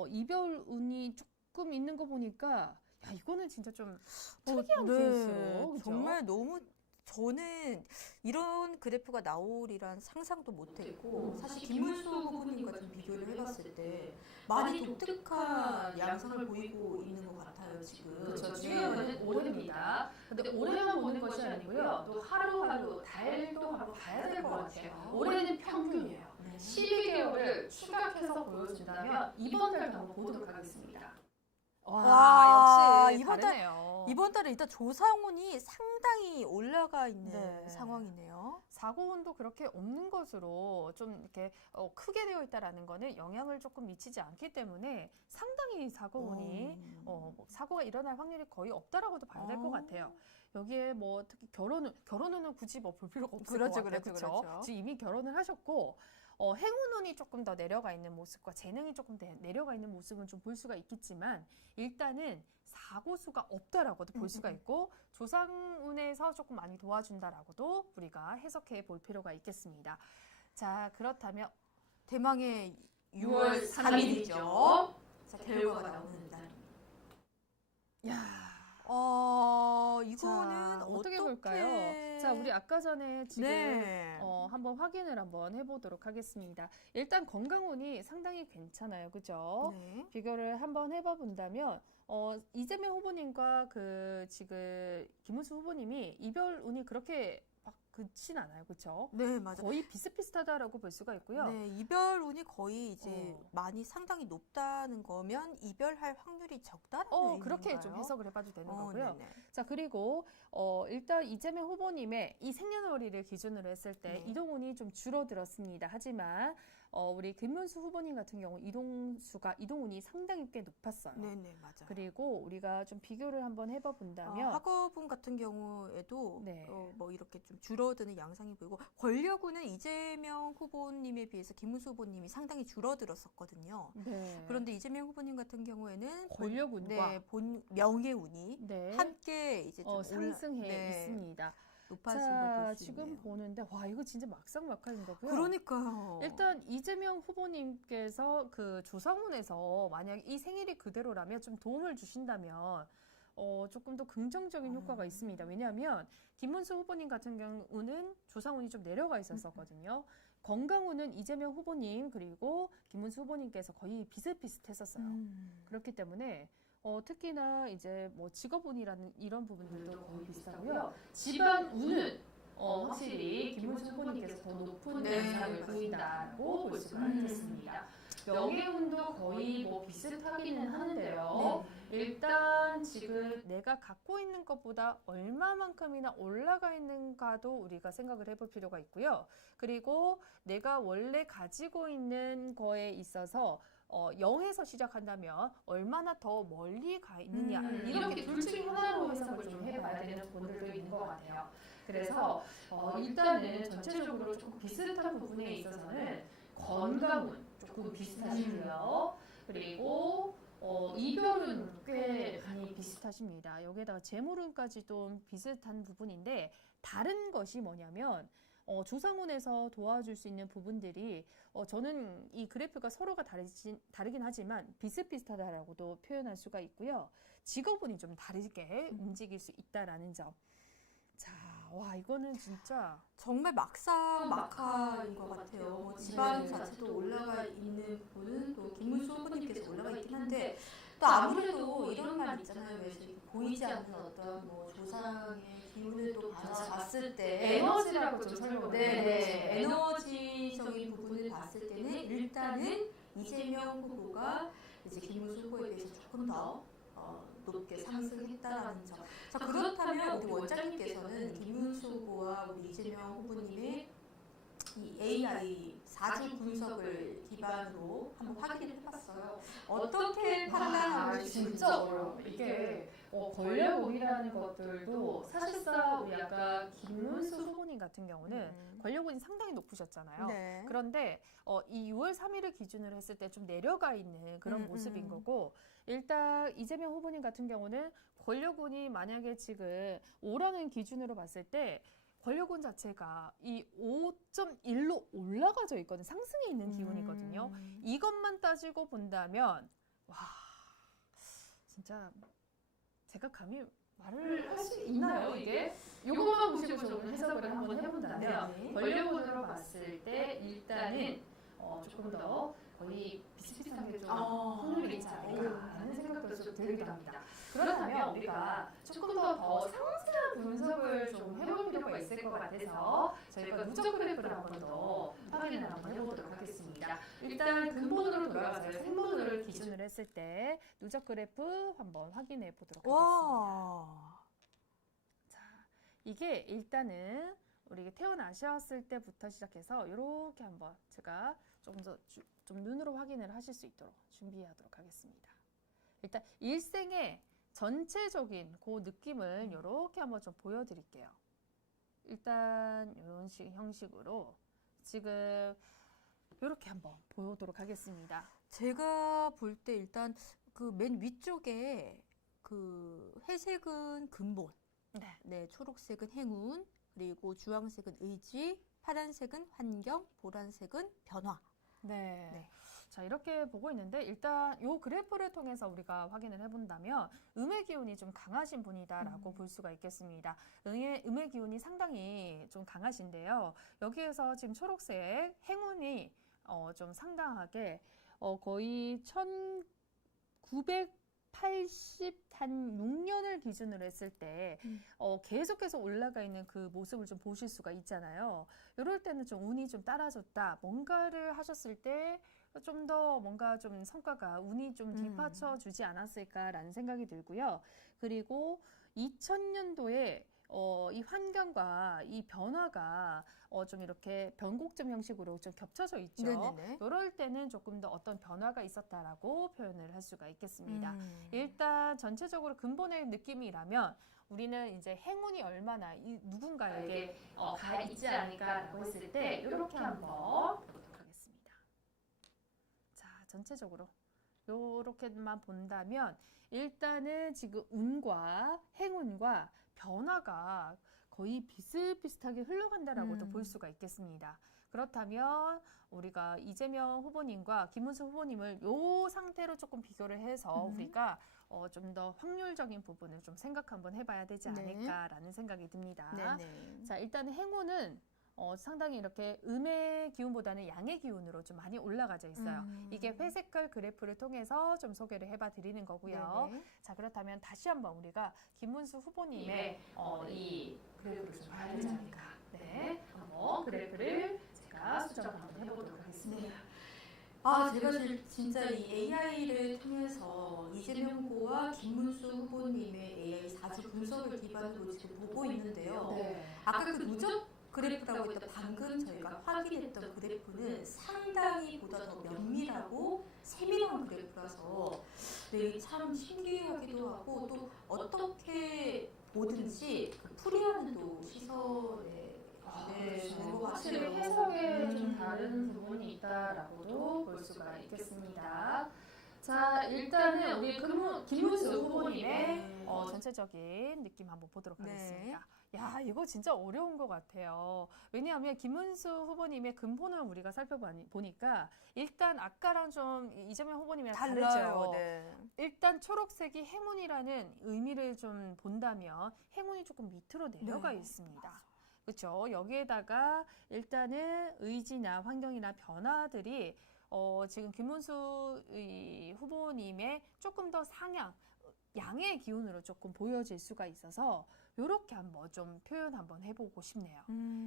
이별운이 조금 있는 거 보니까 야, 이거는 진짜 좀 특이한 케이스로. 그죠? 정말 너무 저는 이런 그래프가 나오리란 상상도 못했고 사실 김문수 후보님과 좀 비교를 해봤을 때 많이 독특한 양상을 보이고 있는 것 같아요 지금. 그렇죠. 네. 지금은 올해입니다. 근데 올해만 보는 것이 아니고요. 또 하루하루 달도 한번 봐야 될 것 같아요. 올해는 평균이에요. 네. 12개월을 추격해서 보여준다면 이번 달도 한번 보도록 하겠습니다. 와, 역시 이번 다르네요. 이번 달에 일단 조상운이 상당히 올라가 있는 네. 상황이네요. 사고운도 그렇게 없는 것으로 좀 이렇게 크게 되어 있다라는 거는 영향을 조금 미치지 않기 때문에 상당히 사고운이 사고가 일어날 확률이 거의 없다라고도 봐야 될 것 같아요. 여기에 뭐 특히 결혼은 굳이 뭐 볼 필요가 없을 것 같아요. 그렇죠? 지금 이미 결혼을 하셨고 행운운이 조금 더 내려가 있는 모습과 재능이 조금 내려가 있는 모습은 좀 볼 수가 있겠지만 일단은 사고수가 없다라고도 볼 수가 있고 조상운에서 조금 많이 도와준다라고도 우리가 해석해 볼 필요가 있겠습니다. 자, 그렇다면 대망의 6월 6월 3일이죠. 3일이죠. 자, 결과가 나오는 날. 야, 이거는 자, 어떻게 볼까요? 자, 우리 아까 전에 지금 네. 한번 확인을 한번 해보도록 하겠습니다. 일단 건강운이 상당히 괜찮아요, 그죠? 네. 비교를 한번 해봐 본다면 이재명 후보님과 그 지금 김문수 후보님이 이별운이 그렇게 막 그렇진 않아요, 그렇죠? 네, 맞아요. 거의 비슷비슷하다라고 볼 수가 있고요. 네, 이별운이 거의 이제 어. 많이 상당히 높다는 거면 이별할 확률이 적다는 그렇게 의미인가요? 좀 해석을 해봐도 되는 거고요. 네네. 자, 그리고 일단 이재명 후보님의 이 생년월일을 기준으로 했을 때 네. 이동운이 좀 줄어들었습니다. 하지만 우리 김문수 후보님 같은 경우 이동운이 상당히 꽤 높았어요. 네네, 맞아요. 그리고 우리가 좀 비교를 한번 해봐 본다면 학업운 같은 경우에도 네. 뭐 이렇게 좀 줄어드는 양상이 보이고 권력운은 이재명 후보님에 비해서 김문수 후보님이 상당히 줄어들었었거든요. 네. 그런데 이재명 후보님 같은 경우에는 권력운과 본 명예운이 네. 함께 이제 좀 상승해 네, 있습니다. 높아진 자, 걸볼수 지금 있네요. 보는데 와, 이거 진짜 막상막하인 거고요. 그러니까요. 일단 이재명 후보님께서 그 조상운에서 만약 이 생일이 그대로라면 좀 도움을 주신다면 조금 더 긍정적인 효과가 있습니다. 왜냐하면 김문수 후보님 같은 경우는 조상운이 좀 내려가 있었거든요. 건강운은 이재명 후보님 그리고 김문수 후보님께서 거의 비슷비슷했었어요. 그렇기 때문에 특히나 이제 뭐 직업운이라는 이런 부분들도 거의 비슷하고요. 집안운은 확실히 김문수 후보님께서 더 높은 네, 영상을 보인다고 볼 수가 있겠습니다. 명예운도 거의 뭐 비슷하기는 하는데요. 일단 지금 내가 갖고 있는 것보다 얼마만큼이나 올라가 있는가도 우리가 생각을 해볼 필요가 있고요. 그리고 내가 원래 가지고 있는 거에 있어서 0에서 시작한다면 얼마나 더 멀리 가 있느냐 이렇게 둘 중 하나로 해석을 좀 해봐야 되는 분들도 있는 것 같아요. 그래서 일단은 전체적으로 조금 비슷한 부분에 있어서는 건강은 조금 비슷하시고요. 그리고 이별은 꽤 많이 비슷하십니다. 여기에다가 재물운까지도 비슷한 부분인데 다른 것이 뭐냐면 조상운에서 도와줄 수 있는 부분들이 저는 이 그래프가 서로가 다르긴 하지만 비슷비슷하다라고도 표현할 수가 있고요. 직업운이 좀 다르게 움직일 수 있다라는 점. 자, 와, 이거는 진짜 정말 막상막하인 것 같아요. 뭐 집안 자체도 올라가 있는 부분은 또 김문수 후보님께서 올라가 있긴 한데 또 아무래도 이런 말 있잖아요. 왜 저기 보이지 않는 어떤 뭐 조상의 기운을 또 봤을 때 에너지라고 좀 설명을 네, 에너지적인 부분을 봤을 때는 일단은 이재명 후보가 이제 김문수 후보에 비해서 조금 더 높게 상승했다라는 점. 자, 그렇다면 우리 원장님께서는 김문수 후보와 우리 이재명 후보님의 이 AI 4주 분석을 기반으로 한번 확인을 해봤어요. 어떻게 판단하고 진짜 어려워. 이게 권력운이라는 것들도 사실상 우리 아까 김문수 후보님 같은 경우는 권력운이 상당히 높으셨잖아요. 네. 그런데 이 6월 3일을 기준으로 했을 때 좀 내려가 있는 그런 모습인 거고, 일단 이재명 후보님 같은 경우는 권력운이 만약에 지금 5라는 기준으로 봤을 때 권력운 자체가 이 5.1로 올라가져 있거든요. 상승해 있는 기운이거든요. 이것만 따지고 본다면 와 진짜 제가 감히 말을 할 수 있나요 이게? 이것만 보시고 좀 해석을 한번 해본다면 권력운으로 봤을 때 일단은 조금 더 거의 비슷비슷하게 좀 확률이 있지 않을까라는 생각도 좀 들기도 합니다. 그렇다면 우리가 조금 더 상세한 분석을 좀 해볼 필요가 있을 것 같아서 저희가 누적 그래프를 한번 더 확인을 한번 해보도록 하겠습니다. 일단 근본으로 돌아가서 생본을 기준으로 했을 때 누적 그래프 한번 확인해 보도록 하겠습니다. 와. 자, 이게 일단은 우리 태어나셨을 때부터 시작해서 이렇게 한번 제가 조금 더 좀 눈으로 확인을 하실 수 있도록 준비하도록 하겠습니다. 일단 일생의 전체적인 그 느낌을 이렇게 한번 좀 보여드릴게요. 일단 이런 형식으로 지금 이렇게 한번 보도록 하겠습니다. 제가 볼 때 일단 그 맨 위쪽에 그 회색은 근본, 네, 초록색은 행운, 그리고 주황색은 의지, 파란색은 환경, 보라색은 변화. 네. 네. 자, 이렇게 보고 있는데 일단 이 그래프를 통해서 우리가 확인을 해본다면 음의 기운이 좀 강하신 분이다라고 볼 수가 있겠습니다. 음의 기운이 상당히 좀 강하신데요. 여기에서 지금 초록색 행운이 좀 상당하게 거의 1986년을 기준으로 했을 때 계속해서 올라가 있는 그 모습을 좀 보실 수가 있잖아요. 이럴 때는 좀 운이 좀 따라줬다. 뭔가를 하셨을 때 좀 더 뭔가 좀 성과가 운이 좀 뒷받쳐 주지 않았을까라는 생각이 들고요. 그리고 2000년도에 이 환경과 이 변화가 좀 이렇게 변곡점 형식으로 좀 겹쳐져 있죠. 네네네. 이럴 때는 조금 더 어떤 변화가 있었다라고 표현을 할 수가 있겠습니다. 일단 전체적으로 근본의 느낌이라면 우리는 이제 행운이 얼마나 누군가에게 가 있지 않을까라고 했을 때 이렇게 한번 보도록 하겠습니다. 자, 전체적으로 이렇게만 본다면 일단은 지금 운과 행운과 변화가 거의 비슷비슷하게 흘러간다라고도 볼 수가 있겠습니다. 그렇다면 우리가 이재명 후보님과 김문수 후보님을 이 상태로 조금 비교를 해서 우리가 좀 더 확률적인 부분을 좀 생각 한번 해봐야 되지 않을까라는 생각이 듭니다. 네네. 자, 일단 행운은 상당히 이렇게 음의 기운보다는 양의 기운으로 좀 많이 올라가져 있어요. 이게 회색깔 그래프를 통해서 좀 소개를 해봐 드리는 거고요. 네네. 자, 그렇다면 다시 한번 우리가 김문수 후보님의 이 그래프를 좀 봐야 되지 않을까. 네, 한번 그래프를 제가 수정을 한번 해보도록 하겠습니다. 제가 진짜 이 AI를 통해서 이재명 후보와 김문수 후보님의 AI 4주 분석을 기반으로 지금 보고 있는데요. 아까 그 누적 그래프라고 했던 방금 저희가 확인했던 그래프는 상당히 보다 더 면밀하고 세밀한 그래프라서 네, 참 신기하기도 하고 또 어떻게 보든지 그 풀이하는 또 시선에 확실히 해석에 좀 다른 부분이 있다라고도 볼 수가 있겠습니다. 자, 일단은 우리 김문수 후보님의 전체적인 느낌 한번 보도록 하겠습니다. 야, 이거 진짜 어려운 것 같아요. 왜냐하면 김문수 후보님의 근본을 우리가 살펴보니까 일단 아까랑 좀 이재명 후보님이랑 다르죠. 네. 일단 초록색이 행운이라는 의미를 좀 본다면 행운이 조금 밑으로 내려가 있습니다. 그렇죠. 여기에다가 일단은 의지나 환경이나 변화들이 지금 김문수 이 후보님의 조금 더 양의 기운으로 조금 보여질 수가 있어서 이렇게 한번 좀 표현 한번 해보고 싶네요.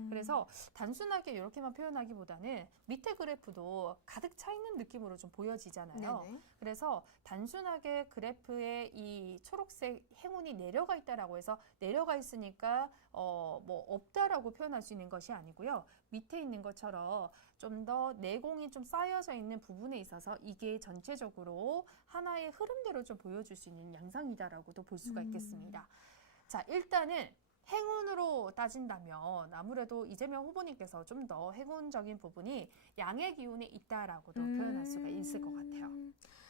그래서 단순하게 이렇게만 표현하기보다는 밑에 그래프도 가득 차 있는 느낌으로 좀 보여지잖아요. 네네. 그래서 단순하게 그래프에 이 초록색 행운이 내려가 있다라고 해서 내려가 있으니까 뭐 없다라고 표현할 수 있는 것이 아니고요. 밑에 있는 것처럼 좀 더 내공이 좀 쌓여져 있는 부분에 있어서 이게 전체적으로 하나의 흐름대로 좀 보여줄 수 있는 양상이다라고도 볼 수가 있겠습니다. 자, 일단은 행운으로 따진다면 아무래도 이재명 후보님께서 좀 더 행운적인 부분이 양의 기운에 있다라고도 표현할 수가 있을 것 같아요.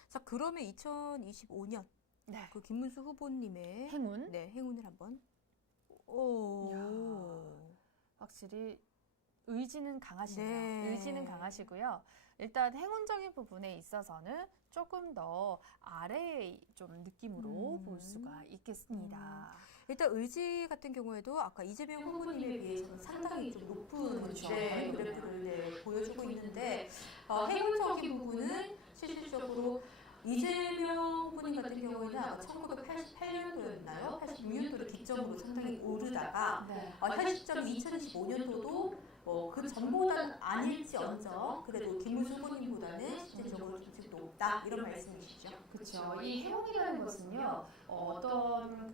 자, 그러면 2025년 네. 그 김문수 후보님의 행운. 네, 행운을 한번. 오. 이야. 확실히 의지는 강하시네요. 네. 의지는 강하시고요. 일단 행운적인 부분에 있어서는 조금 더 아래의 좀 느낌으로 볼 수가 있겠습니다. 일단 의지 같은 경우에도 아까 이재명 후보님에 비해서는 상당히 좀 높은 그렇죠. 그래프를 보여주고 있는데 행운적인 부분은 실질적으로 이재명 후보님 같은 경우에는 아마 1988년도였나요? 86년도를 기점으로 상당히 오르다가 네. 현 시점 2025년도도 그 전보다는 아닐지언정 그래도 김문수 후보님보다는 실질적으로 좀 높다 이런 말씀이시죠? 그렇죠. 이 행운이라는 것은요, 어떤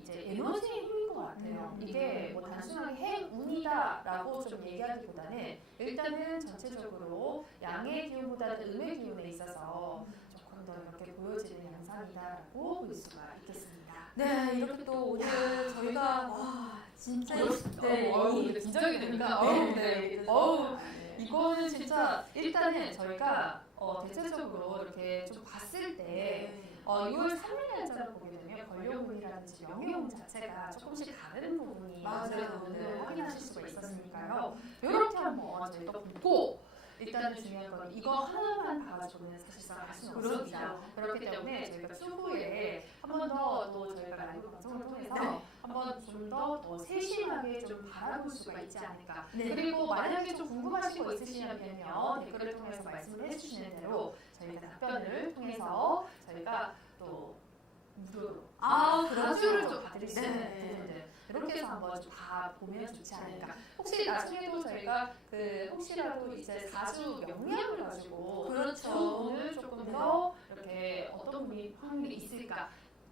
이제 에너지의 힘인 것 같아요. 이게 뭐 단순하게 행운이다라고 좀 얘기하기보다는 일단은 전체적으로 양의 기운보다는 음의 기운에 있어서 조금 더 이렇게 보여지는 양상이다라고 볼 수가 있겠습니다. 네, 이렇게 또 오늘 저희가 진짜 이게 긴장이 됩니다. 이거는 진짜 일단은 저희가 대체적으로 이렇게 좀 봤을 때 6월 3일 날짜를 보게 되면 권력운이라든지 명예운 자체가 조금씩 다른 부분이 맞아요. 오늘 확인하실 수가 있었으니까요. 이렇게 한번 저희가 보고 일단은 중요한 건 이거 하나만 봐가지고는 사실상 알 수는 없습니다. 그렇기 때문에 저희가 추후에 한 번 더 또 저희가 라이브 방송을 통해서 한 번 좀 더 세심하게 좀 바라볼 수가 있지 않을까. 네. 그리고 만약에 좀 궁금하신 거 있으시면요 댓글을 통해서 말씀을 해주시는 대로 저희가 답변을 통해서 저희가 또 무료로 가주를 좀 받을 수 있는 네. 부분들 이렇게 해서 한번 좀 봐보면 좋지 않을까. 혹시 나중에도 저희가 혹시라도 이제 4주 명리학을 가지고 그렇죠. 부분을 조금 더 이렇게 어떤 분이 확률이 있을까.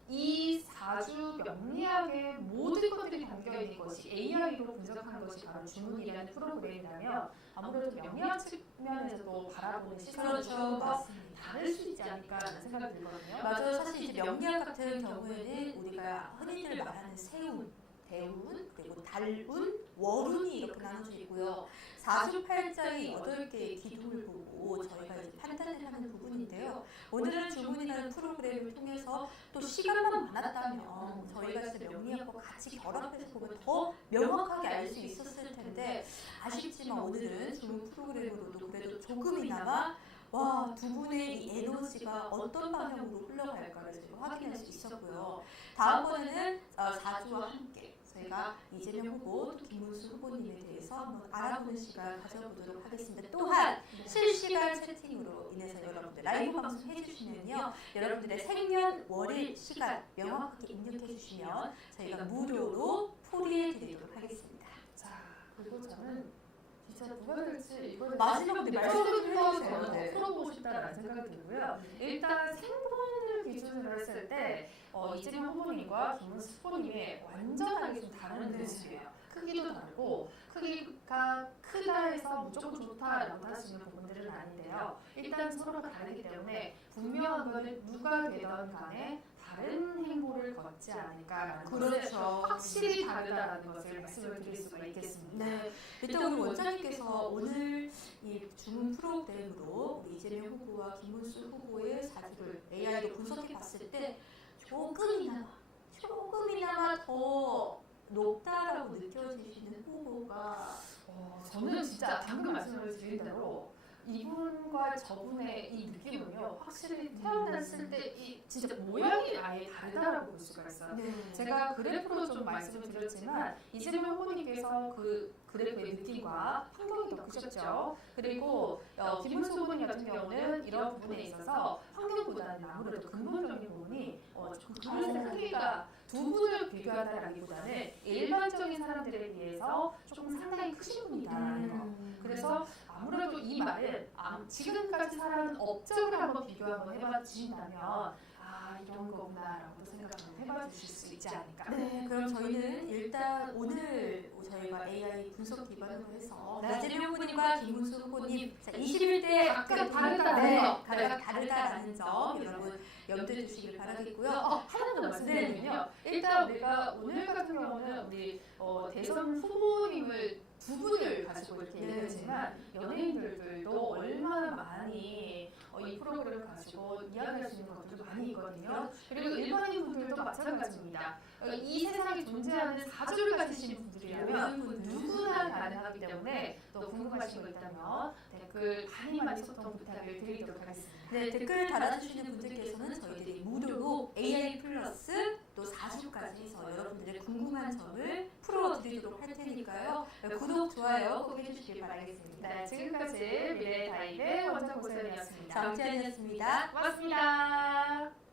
이 4주 명리학의 모든 것들이 담겨있는 것이 AI로 분석한 것이 바로 주문이라는 프로그램이라면 아무래도 명리학 측면에서도 바라보는 시선이 그렇죠. 조금 더 맞습니다. 다를 수 있지 않을까라는 생각이 들거든요. 맞아요. 사실 이제 명리학 같은 경우에는 우리가 흔히들 말하는 세운, 대운, 그리고 달운, 월운이 이렇게 나눠져 있고요. 4주팔자의 8개의 기둥을 보고 저희가 이제 판단을 하는 부분인데요. 오늘은 주문이라는 프로그램을 통해서 또 시간만 많았다면 저희가 진짜 명리학과 같이 결합해서 보면 더 명확하게 알 수 있었을 텐데 아쉽지만 오늘은 주문 프로그램으로도 그래도 조금이나마 두 분의 이 에너지가 어떤 방향으로 흘러갈까를 저희가 확인할 수 있었고요. 다음번에는 4주와 함께 저희가 이재명 후보 또 김문수 후보님에 대해서 한번 알아보는 시간 가져보도록 하겠습니다. 또한 실시간 채팅으로 인해서 여러분들 라이브 방송 해주시면요. 여러분들의 생년월일 시간 명확하게 입력해 주시면 저희가 무료로 풀이해 드리도록 하겠습니다. 자, 그리고 저는 진짜 누가 될지 이거는 마지막 말씀을 해서 제가 풀어보고 싶다라는 생각이 들고요. 일단 생분을 기준으로 했을 때 이재명 후보님과 김문수 후보님의 완전하게 좀 다른 모습이에요. 크기도 다르고 크기가 크다 해서 무조건 좋다라고 할 수 있는 부분들은 아닌데요. 일단 서로가 다르기 때문에 분명한 거는 누가 되던 간에 다른 행보를 걷지 않을까라는 것을 확실히 다르다라는 것을 말씀을 드릴 수가 있겠습니다. 네, 일단 우리 원장님께서 오늘 이 주문 프로그램으로 우리 이재명 후보와 김문수 후보의 사주를 AI로 분석해 봤을 때 조금이나마 더 높다라고 느껴지시는 후보가 저는 진짜 방금 말씀을 드린 대로 이분과 저분의 이 느낌은요, 확실히 태어났을 때 이 진짜 모양이 아예 다르다라고 볼 수가 있어요. 네. 제가 그래프로 좀 말씀을 드렸지만 이재명 후보님께서 그 그래프의 느낌과 환경이 더 크셨죠. 그리고 김문수 후보님 같은 경우는 이런 부분에 있어서 환경보다는 아무래도 근본적인 부분이 둘의 크기가 두 분을 비교한다라기보다는 일반적인 사람들에 비해서 조금 상당히 크신 분이다라는 거. 그래서 아무래도 이 말은 지금까지 살아온 업적을 한번 비교 한번 해봐 주신다면 이런 거구나라고 생각 한번 해봐 주실 수 있지 않을까. 네, 그럼 저희는 일단 오늘 저희가 AI 분석 기반으로 해서 이재명 후보님과 김문수 후보님 21대 각각 다르다는 거. 각각 다르다라는 점 여러분 염두에 두시길 바라겠고요. 하나만 더 말씀드리면요. 일단 우리가 오늘 같은 경우는 우리 대선 후보님을 두 분을 가지고 이렇게 얘기했지만 연예인들도 얼마나 많이 이 프로그램을 가지고 이야기할 수 있는 것들도 많이 있거든요. 그리고 일반인 분들도 마찬가지입니다. 이 세상에 존재하는 사주를 가지신 분들이라면 누구나 가능하기 때문에 또 궁금하신 거 있다면 댓글 많이 소통 부탁을 드리도록 하겠습니다. 네, 댓글 달아주시는 분들께서는 저희들이 무료로 AI 플러스 또 4주까지 해서 여러분들의 궁금한 점을 풀어드리도록 할 테니까요. 구독, 좋아요 꼭 해주시길 바라겠습니다. 네, 지금까지 미래의 다이브의 원장 고소연이었습니다. 정채연이었습니다. 고맙습니다.